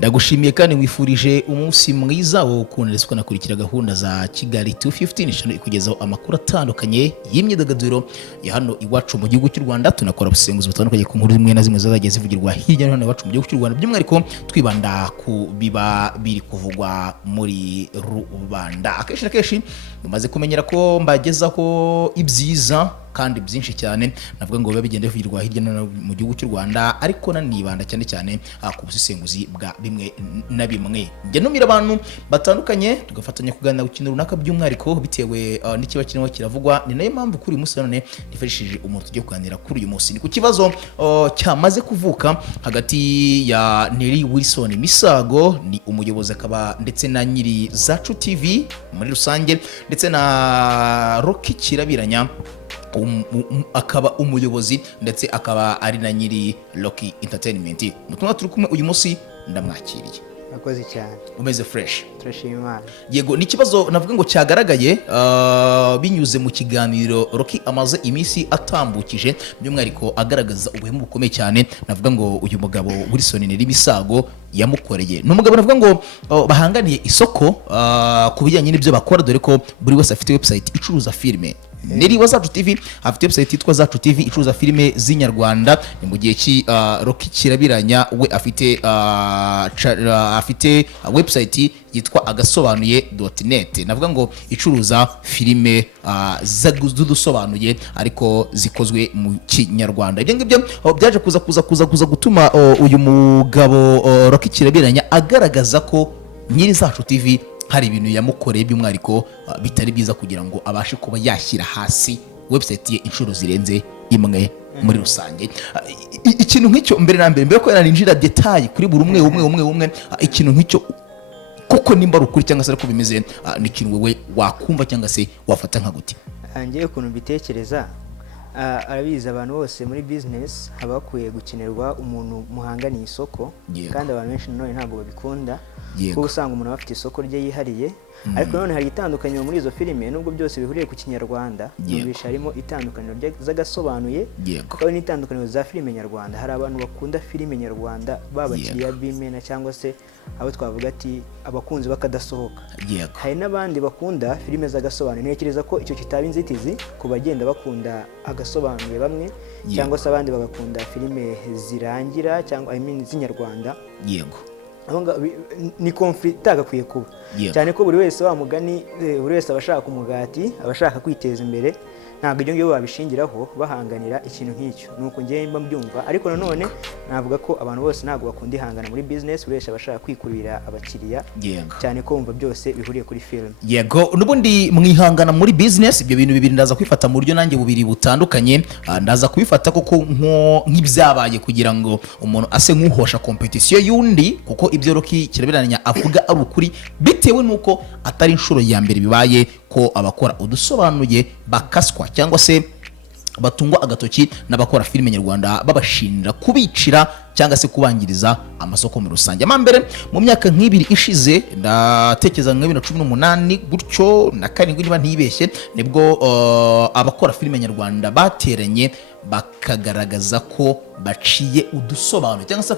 ndagushimiye kandi mwifurije umunsi mwiza wo kunereza ukanakurikira gahunda za Kigali 215 ishano ikugezaho amakuru atandukanye y'imyidagaduro ya hano iwacu mu gihugu cy'u Rwanda. Tunakora ubusenguzi butandukanye ku nkuru zimwe na zimwe zagiye zivugirwa hirya no hino iwacu mu gihugu cy'u Rwanda, by'umwihariko twibanda ku biba biri kuvugwa muri rubanda. Akenshi na kenshi mumaze kumenyera ko mbagezaho ibyiza kandi byinshi cyane, navuga ngo biba bigenda bivugirwa hirya no hino mu gihugu cy'u Rwanda, ariko nanibanda cyane cyane ku busesenguzi bwa bimwe na bimwe. Njye numira abantu batandukanye tugafatanya kuganira ku kintu runaka by'umwihariko bitewe n'ikiba kirimo kiravugwa. Ni nayo mpamvu kuri uyu munsi none nifashishije umuntu tugiye kuganira kuri uyu munsi. Ni ku kibazo cyamaze kuvuka hagati ya Nelly Wilson Misago, ni umuyobozi akaba ndetse na nyiri Zacu TV muri rusange, ndetse na Rocky Kirabiranya akaba umuyobozi ndetse akaba ari na nyiri Rocky Entertainment. Mutumwa turi kumwe uyu munsi, ndamwakiriye. Akoze cyane. Umeze fresh? Turashima Imana. Yego, ni kibazo navuga ngo cyagaragaye binyuze mu kiganiro Rocky amaze iminsi atambukije, by'umwihariko agaragaza ubuhemu bukomeye cyane. Navuga ngo uyu mugabo Wilson Nelly Misago yamukoreye, ni umugabo navuga ngo bahanganiye isoko ku bijyanye n'ibyo bakora, dore ko buri wese afite website icuruza filime. Nelly wa Zacu TV afite website yitwa Zacu TV icuruza filime z'inyarwanda, ni mu gihe ki Rocky Kirabiranya we afite website yitwa agasobanuye.net, navuga ngo icuruza filime z'udusobanuye ariko zikozwe mu kinyarwanda. Ibyo ngibyo byaje kuza gutuma uyu mugabo Rocky Kirabiranya agaragaza ko nyiri Zacu TV hari ibintu yamukoreye by'umwihariko bitari byiza kugira ngo abashe kuba yashyira hasi website ye inshuro zirenze imwe muri rusange. Ikintu nk'icyo mbere ko yaninjira detail kuri buri umwe ikintu nk'icyo kuko nimba rukuri cyangwa se ariko bimeze, ni ikintu wewe wakumva cyangwa se wafata nka gute? Ngiye ukuntu mbitekereza, arabizi abantu bose muri business haba hakwiye gukenerwa umuntu muhanganiye isoko, kandi abantu benshi none ntabwo babikunda kuko usanga umuntu afite isoko rye yihariye. Ariko none hari itandukanye muri izo filime, nubwo byose bihuriye ku kinyarwanda, yumvisha harimo itandukaniro z'agasobanuye kuko n'itandukaniro za filime nyarwanda. Hari abantu bakunda filime nyarwanda babakiriya b'imena cyangwa se abo twavuga ati abakunzi bakadasohoka. Hari n'abandi bakunda filime z'agasobanuye. Ntekereza ko icyo kitaba inzitizi ku bagenda bakunda agasobanuye bamwe, cyangwa se abandi bagakunda filime zirangira cyangwa z'inyarwanda. Ni conflict itagakwiye kuba, cyane ko buri wese wa mugani, buri wese abashaka umugati, abashaka kwiteza imbere, ntabwo ibyo ngibyo babishingiraho bahanganira ikintu nk'icyo. Nuko ngiye mba mbyumva, ariko nanone navuga ko abantu bose ntabwo bakunda ihangana muri business, buri wese abashaka kwikurira abakiriya, cyane ko bumva byose bihuriye kuri film. Yego, nubundi mwihangana muri business, ibyo bintu bibiri ndaza kwifata mu buryo nanjye bubiri butandukanye. Ndaza kubifata koko nk'ibyabaye kugira ngo umuntu ase nk'uhosha competition y'undi, kuko ibyo Rocky Kirabiranya avuga ari ukuri, bitewe nuko atari inshuro ya mbere bibaye ko abakora udusobanuye bakaswa cyangwa se batungwa agatoki n'abakora filime nyarwanda babashinira kubicira cyangwa se kubangiriza amasoko muri rusange. Amambere mu myaka nk'ibiri ishize, ndatekereza nka 2018 gutyo na karindwi niba ntibeshye, nibwo abakora filime nyarwanda bateranye bakagaragaza ko baciye udusobanuro cyangwa se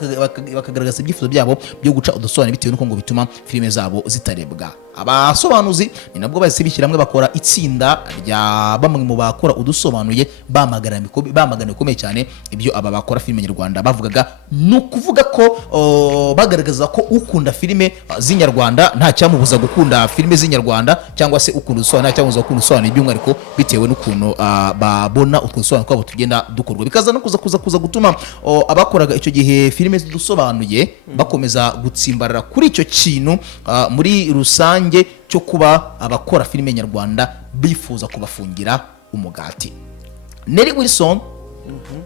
bakagaragaza ibyifuzo byabo byo guca udusobanuro bitewe nuko ngo bituma filime zabo zitarebwa. Abasobanuzi ni nabwo bahise bishyira hamwe bakora itsinda rya bamwe mu bakora udusobanuye bamagana bikomeye cyane ibyo aba bakora filime nyarwanda bavugaga. Ni ukuvuga ko bagaragaza ko ukunda filime z'inyarwanda nta cyamubuza gukunda filime z'inyarwanda, cyangwa se ukunda udusobanuro nta cyamubuza gukunda udusobanuro by'umwihariko bitewe n'ukuntu babona utwo dusobanuro kwabo tugenda dukorwa. Bikaza no kuza gutuma abakoraga icyo gihe filime zidusobanuye bakomeza gutsimbarara kuri icyo kintu muri rusange cyo kuba abakora filime nyarwanda bifuza kubafungira umugati. Nelly Wilson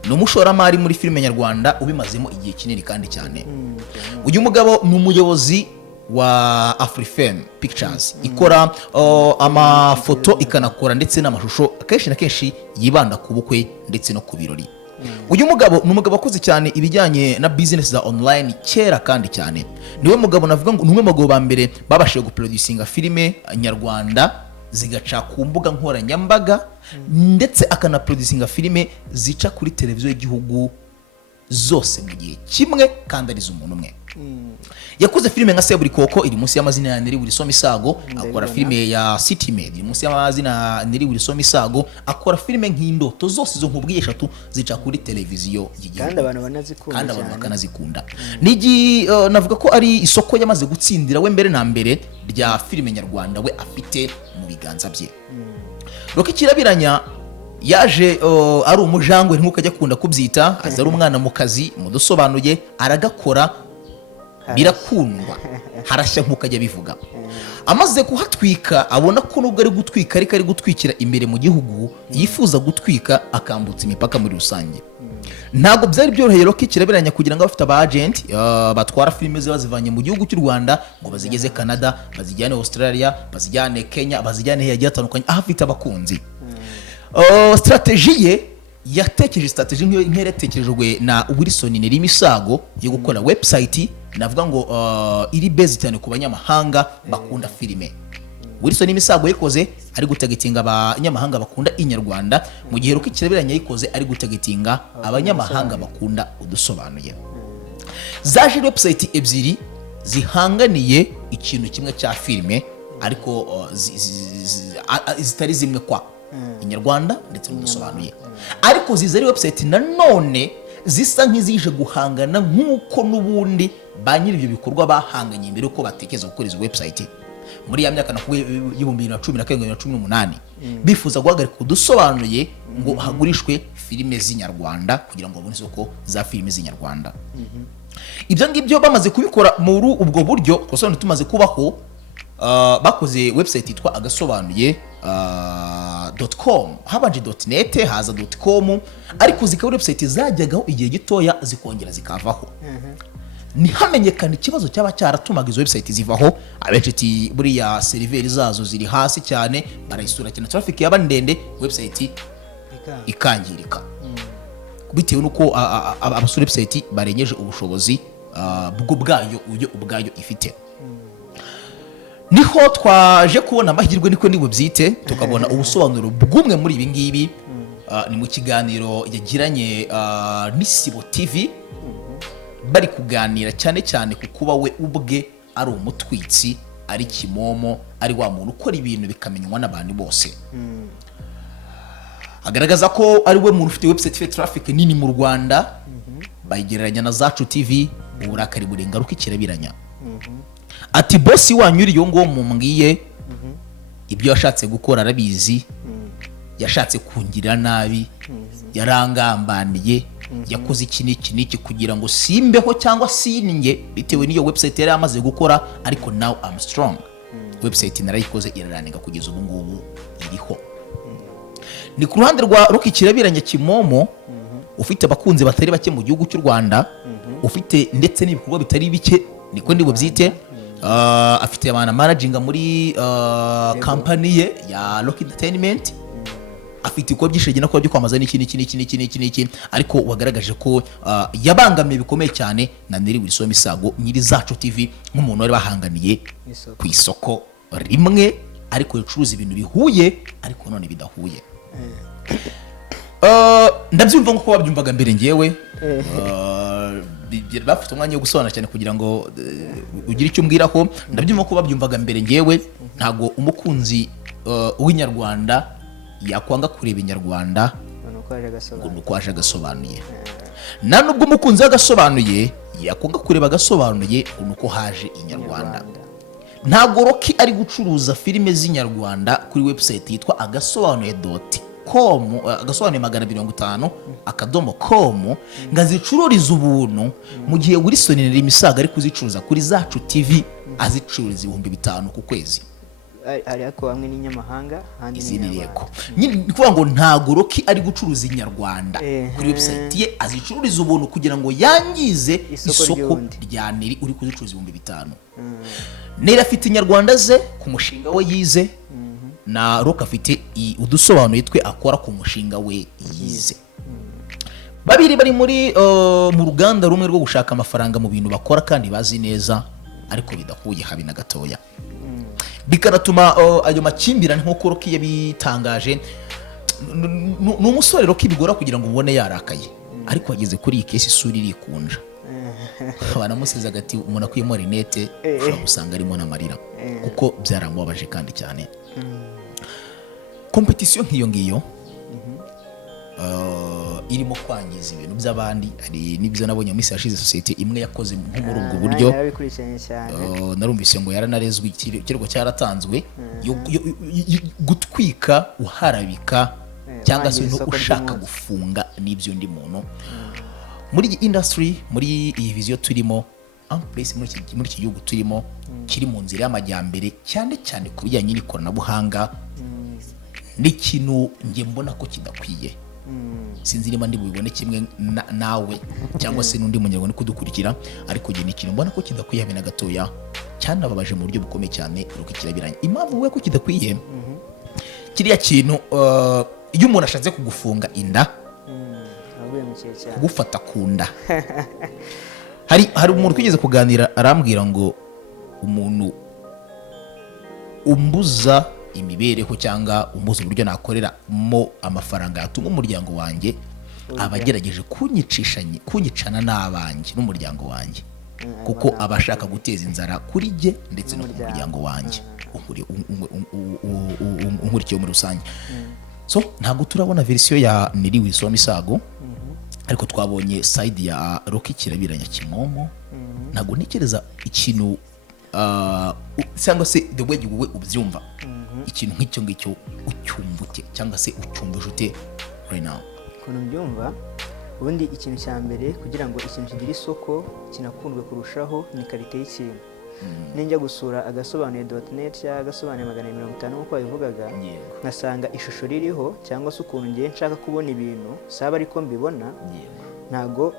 ni umushoramari muri filime nyarwanda ubimazemo igihe kinini kandi cyane. Uyu mugabo ni umuyobozi wa Afrifame Pictures ikora amafoto ikanakora ndetse n'amashusho akenshi na kenshi yibanda ku bukwe ndetse no ku birori. Uyu mugabo ni umugabo akoze cyane ibijyanye na business za online kera kandi cyane. Niwe mugabo navuga ngo numwe magabo ba mbere babashije guproducinga filime nyarwanda zigaca ku mbuga nkoranyambaga, ndetse akanaproducinga filime zica kuri televiziyo y'igihugu zose mu gihe kimwe kandi ari z'umuntu umwe. yakoze filime nka Seburikoko iri munsi y'amazina ya Nelly Wilson Misago, akora filime ya City Maid iri munsi y'amazina ya Nelly Wilson Misago, akora filime nk'Indoto, zose izo nkubwiye 3 zica kuri televiziyo y'igihugu kandi abantu banazikunda, kandi abantu bakanazikunda. Nigi navuga ko ari isoko yamaze gutsindira we mbere na mbere rya filime nyarwanda we afite mu biganza bye. Roki Kirabiranya yaje ari umujangwe nk'uko ajya kunda kubyita, aza ari umwana mu kazi mudusobanuye, aragakora birakundwa, harashya nk'uko ajya bivuga. Amaze kuhatwika abona ko nubwo ari gutwika ariko ari gutwikira imbere mu gihugu, yifuza gutwika akambutsa imipaka muri rusange. Ntabwo byari byoroheye Roki Kirabiranya kugira ngo abafite aba agent batwara filime ze bazivanye mu gihugu cy'u Rwanda ngo bazigeze Canada, bazijyane Australia, bazijyane Kenya, bazijyane yagiye atandukanye aho afite abakunzi. Strategy ye yatekereje strategy nk'yatekerejwe na Wilson Nelly Misago yo gukora website navuga ngo iri base cyane ku banyamahanga bakunda filime. Wilson Misago yikoze ari gutagetinga abanyamahanga bakunda inyarwanda, mu gihe Roki Kirabiranya yikoze ari gutagetinga abanyamahanga bakunda udusobanuye. Zaje website ebyiri zihanganiye ikintu kimwe cya filime, ariko zitari zimwe kwa inyarwanda ndetse n'udusobanuye, ariko ziza ari website nanone zisa nk'izije guhangana nk'uko n'ubundi ba nyiri ibyo bikorwa bahanganye mbere uko batekereza gukora izo website muri ya myaka nakuye 2017-2018 bifuza guhagarika udusobanuye ngo hagurishwe filime z'inyarwanda kugira ngo babone isoko za filime z'inyarwanda. Ibyo ngibyo bamaze kubikora muri ubwo buryo twasone tumaze kubaho, bakoze website yitwa agasobanuye .com, habanje .net haza .com, ariko zikaba website zajyagaho igihe gitoya zikongera zikavaho. Ntihamenyekana ikibazo cyaba cyaratumaga izo website zivaho. Abenshi buriya seriveri zazo ziri hasi cyane, barayisura cyane, traffic yaba ndende, website ikangirika bitewe nuko abasura website barengeje ubushobozi ubwayo ifite. Niho twaje kubona amahirwe niko nibo byite, tukabona ubusobanuro bw'umwe muri ibi ngibi. Ni mu kiganiro yagiranye n'Isibo TV, bari kuganira cyane cyane ku kuba we ubwe ari umutwitsi, ari kimomo, ari wa muntu ukora ibintu bikamenywa n'abantu bose. Agaragaza ko ari we muntu ufite website ifite traffic nini mu Rwanda, bayigereranya na Zacu TV, uburakari burenga Roki Kirabiranya. Ati bosi wanyu uriyo ngo mumbwiye ibyo yashatse gukora arabizi, yashatse kungira nabi, yarangambaniye, yakoze iki n'iki kugira ngo simbeho cyangwa sininge bitewe n'iyo website yari amaze gukora, ariko now I'm strong. Website narayikoze iraraninga kugeza ubu ngubu iriho. Ni ku ruhande rwa Roki Kirabiranya kimomo, ufite abakunzi batari bake mu gihugu cy'u Rwanda, ufite ndetse n'ibikorwa bitari bike niko ndibo byite. Afite abana managinga muri company ye ya Roki Entertainment, afite uko byishege no kuba byo kwamaza n'iki, ariko wagaragaje ko yabangamiye bikomeye cyane na Nelly Wilson Misago nyiri Zacu TV nk'umuntu wari bahanganiye ku isoko rimwe, ariko yacuruza ibintu bihuye ariko none bidahuye. Ndabyumva nko babyumvaga mbere ngewe, bafite umwanya wo gusobanura cyane kugira ngo ugire icyo umbwiraho. Ndabyumva ko babyumvaga mbere ngewe, ntago umukunzi w'inyarwanda yakwanga kureba inyarwanda ngo nuko aje agasobanuye, na nubwo umukunzi w'agasobanuye yakwanga kureba agasobanuye nuko haje inyarwanda. Ntago Roki ari gucuruza filime z'inyarwanda kuri website yitwa agasobanuye.com, agasobanuye 250.com, ngazicururiza ubuntu, mu gihe Wilson Nelly Misago ari kuzicuruza kuri Zacu TV azicururiza 5,000 ku kwezi. Ariko hamwe n'inyamahanga handi n'Inyarwanda. Nyine kuvuga ngo ntago Roki ari gucuruza inyarwanda kuri website ye, azicururiza ubuntu kugira ngo yangize isoko rya Nelly uri kuzicuruza 5,000. Nelly afite inyarwanda ze ku mushinga we yize, na Roki afite udusobanuye twe akora ku mushinga we yize. Babiri bari mu ruganda rumwe rwo gushaka amafaranga mu bintu bakora kandi bazi neza, ariko bidahuye habe na gatoya. Bikanatuma ayo makimbirane nk'uko Roki yabitangaje. Ni umusore Roki bigora kugira ngo ubone yarakaye, ariko ageze kuri iyi case isuri irikunja. banamusize Hagati umuntu akwiyemo rinete ushobora gusanga arimo n'amarira kuko byaramubabaje kandi cyane. Competition nk'iyo ngiyo irimo kwangiza ibintu by'abandi. Hari n'ibyo nabonye muri yashize society imwe yakoze nko muri ubwo buryo, narumvise ngo yaranarezwe ikirego cyaratanzwe gutwika uharabika cyangwa se no ushaka gufunga n'ibyo undi muntu muri iyi industry, muri iyi vision turimo place muri iki gihugu turimo kiri mu nzira y'amajyambere cyane cyane ku bijyanye n'ikoranabuhanga. N'ikintu nge mbona ko kidakwiye, sinzi niba ndi bubibone kimwe nawe cyangwa se n'undi munyarwanda kudukurikira, ariko nge n'ikintu mbona ko kidakwiye habe na gatoya, cyanababaje mu buryo bukomeye cyane uruko kirabiranye. Impamvu we ko kidakwiye kiriya kintu, iyo umuntu ashatse kugufunga inda, kugufata ku nda, hari umuntu twigeze kuganira arambwira ngo umuntu umbuza imibereho cyangwa umbuza uburyo nakoreramo amafaranga yatuma umuryango wanjye abagerageje kunyicana n'abanjye n'umuryango wanjye, kuko abashaka guteza inzara kuri jye ndetse no ku muryango wanjye unkurikiye muri rusange. So ntabwo turabona version ya Nelly wisoma isago, ariko twabonye side ya Rocky kirabiranya kimomo. Ntabwo ntekereza ikintu cyangwa se the way wowe ubyumva ikintu nk'icyo ngicyo ucyumva ute cyangwa se ucyumvije ute right now? Ukuntu mbyumva, ubundi ikintu cya mbere kugira ngo ikintu kigire isoko kinakundwe kurushaho ni karite y'ikintu. Ninjya gusura agasobanuye.net cyangwa agasobanuye 250 nk'uko babivugaga, nkasanga ishusho ririho cyangwa se ukuntu ngiye nshaka kubona ibintu saba ariko mbibona, ntago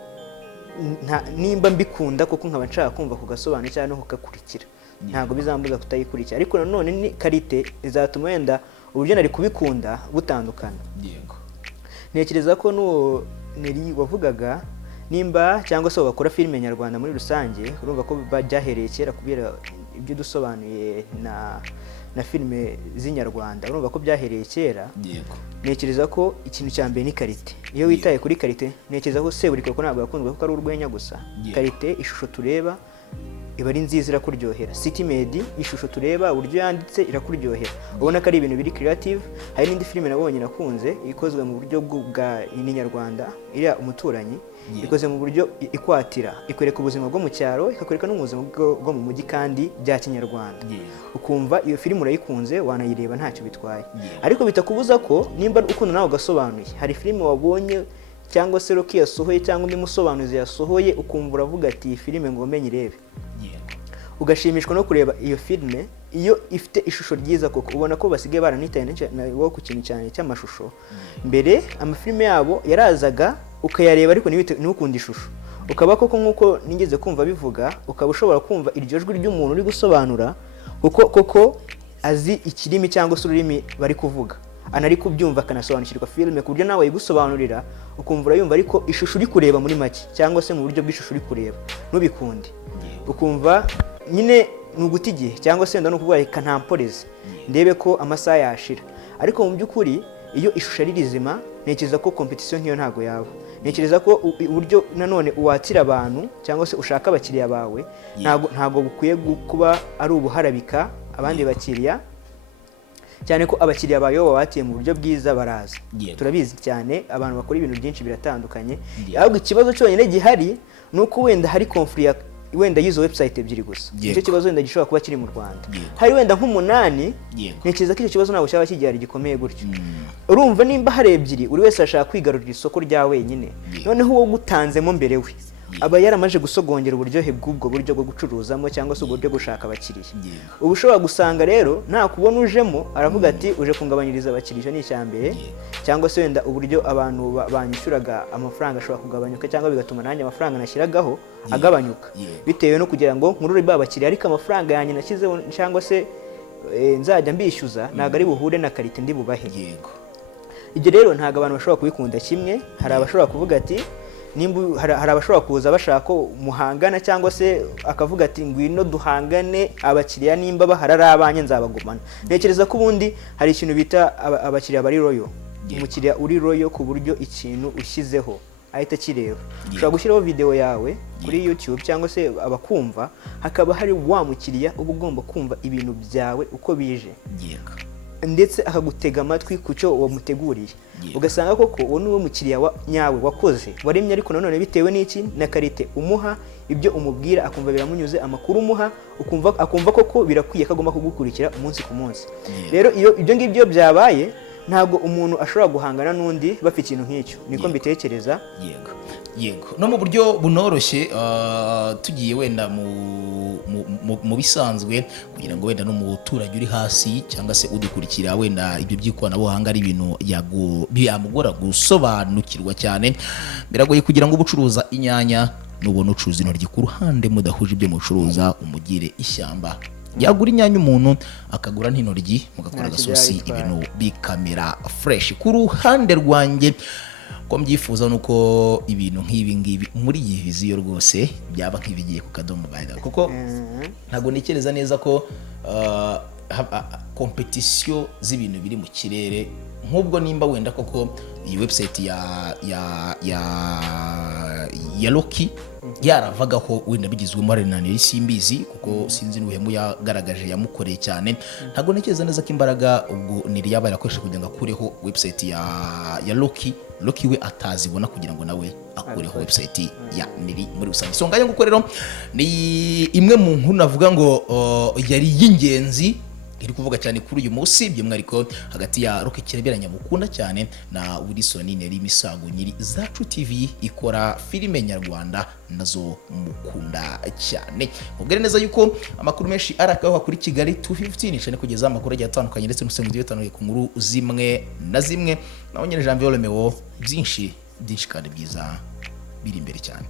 nimba mbikunda kuko nkaba nshaka kumva kugasobanuye cyane no kugakurikira, ntago bizambuza kutayikurikira. Ariko nanone ni karite izatuma wenda uburyo nari kubikunda butandukana. Ntekereza ko n'uwo Nelly wavugaga nimba cyangwa se bakora filime nyarwanda muri rusange, urumva ko bajyahereye kera kubera ibyo dusobanuye na filime z'inyarwanda, urumva ko byahereye kera. Ntekereza ko ikintu cya mbere ni karite. Iyo witaye kuri karite, ntekereza ko Seburikoko ko ntabwo yakundwa kuko ari urwenya gusa. Karite, ishusho tureba iba ari nziza, irakuryohera. City Made, ishusho tureba uburyo yanditse irakuryohera, ubona ko ari ibintu biri creative. Hari n'indi filime nabonye nakunze ikozwe mu buryo bwa inyarwanda, iriya Umuturanyi, ikoze mu buryo ikwatira, ikwereka ubuzima bwo mu cyaro, ikakwereka n'ubuzima bwo mu mujyi kandi bya kinyarwanda. Ukumva iyo filime urayikunze, wanayireba ntacyo bitwaye. Ariko bitakubuza ko nimba ukunda nawe ugasobanuye, hari filime wabonye cyangwa se Rocky yasohoye cyangwa undi musobanuzi yasohoye, ukumva uravuga ati iyi filime ngo menye irebe, ugashimishwa no kureba iyo filime. Iyo ifite ishusho ryiza koko, ubona ko basigaye baranitaye nawo ku kintu cyane cy'amashusho. Mbere amafilime yabo yarazaga ukayareba ariko ntiwukunde ishusho, ukaba koko nk'uko nigeze kumva bivuga, ukaba ushobora kumva iryo jwi ry'umuntu uri gusobanura koko azi ikirimi cyangwa se ururimi bari kuvuga, anari kubyumva akanasobanukirwa filime ku buryo nawe yigusobanurira ukumva urayumva, ariko ishusho uri kureba muri make cyangwa se mu buryo bw'ishusho uri kureba nubikunde, ukumva nyine nuguta igihe cyangwa se ndano kuvuga reka ntamporeze ndebe ko amasaha yashira. Ariko mu by'ukuri iyo ishusho ari rizima, ntekereza ko competition nk'iyo ntago yaba. Ntekereza ko uburyo nanone uwatira abantu cyangwa se ushaka abakiriya bawe ntago bukwiye kuba ari ubuharabika abandi bakiriya, cyane ko abakiriya bayo babatiye mu buryo bwiza baraza. Turabizi cyane abantu bakora ibintu byinshi biratandukanye, ahubwo ikibazo cyonyine gihari nuko wenda hari conflict wenda yizo website ebyiri gusa. Icyo kibazo wenda gishobora kuba kiri mu Rwanda, hari wenda nk'umunani. Ntekereza ko icyo kibazo ntabwo cyaba kigihari gikomeye gutyo. Urumva nimba hari ebyiri, uri wese ashaka kwigarurira isoko rya wenyine, noneho uwo gutanzemo mbere we aba yaramaje gusogongera uburyohe bw'ubwo buryo bwo gucuruzamo cyangwa se uburyo gushaka abakiriya. Ubu ushobora gusanga rero nta kubona ujemo aravuga ati uje kungabanyiriza abakiriya ni icyambere, cyangwa se wenda uburyo abantu banyishyuraga amafaranga ashobora kugabanyuka, cyangwa bigatuma nanjye amafaranga nashyiragaho agabanyuka bitewe no kugira ngo nkurure babakiriya, ariko amafaranga yanjye nashyizeho cyangwa se nzajya mbishyuza ntabwo ari buhure na karite ndi bubahe. Ibyo rero ntabwo abantu bashobora kubikunda kimwe. Hari abashobora kuvuga ati nimba hari abashobora kuza bashaka ko muhangana, cyangwa se akavuga ati ngwino duhangane, abakiriya nimba bahari abanye nzabagumana. Ntekereza ko ubundi hari ikintu bita abakiriya bari royo. Umukiriya uri royo ku buryo ikintu ushyizeho ahita akireba. Ushobora gushyiraho video yawe kuri YouTube cyangwa se abakumva, hakaba hari wa mukiriya uba ugomba kumva ibintu byawe uko bije, ndetse akagutega amatwi ku cyo wamuteguriye, ugasanga koko uwo ni wo mukiriya nyawe wakoze waremye, ariko nanone bitewe n'iki na karite umuha, ibyo umubwira akumva biramunyuze, amakuru umuha akumva koko birakwiye ko agomba kugukurikira umunsi ku munsi. Rero iyo ibyo ngibyo byabaye, ntabwo umuntu ashobora guhangana n'undi bafite ikintu nk'icyo, niko mbitekereza. Yego, no mu buryo bunoroshye, tugiye wenda mu bisanzwe, kugira ngo wenda no mu baturage uri hasi cyangwa se udukurikira, wenda ibyo by'ikoranabuhanga ari ibintu byamugora gusobanukirwa cyane. Biragoye kugira ngo ubucuruza inyanya nubona ucuruza intoryi ku ruhande mudahuje ibyo mucuruza, umugire ishyamba. Yagura inyanya umuntu akagura n'intoryi, mugakora agasosi, ibintu bikamera fresh. Ku ruhande rwanjye ko mbyifuza nuko ibintu nk'ibi ngibi muri iyi viziyo rwose byaba nk'ibigiye ku kadomo bayida, kuko ntabwo ntekereza neza ko kompetisiyo z'ibintu biri mu kirere, nk'ubwo nimba wenda koko iyi website ya Loki yaravagaho wenda bigizwemo na Nelly, simbizi kuko sinzi n'ubuhemu yagaragaje yamukoreye cyane. Ntabwo ntekereza neza ko imbaraga ubwo Nelly yaba yarakoresha kugira ngo akureho website ya Loki we atazibona kugira ngo nawe akureho website ya Nelly muri rusange. So ngaye nguko rero ni imwe mu nkuru navuga ngo yari y'ingenzi iri kuvuga cyane kuri uyu munsi, by'umwihariko hagati ya Rock Kireberanya mukunda cyane na Wilson Nelly Misago nyiri Zacu TV ikora filime nyarwanda nazo mukunda cyane. Mugere neza yuko amakuru menshi arakaho kuri Kigali 215 cyane kugeza amakuru agiye atandukanye ndetse n'usenguzi bitandukanye ku nkuru zimwe na zimwe. Naho nyine Jean Viollemeo byinshi kandi byiza biri imbere cyane.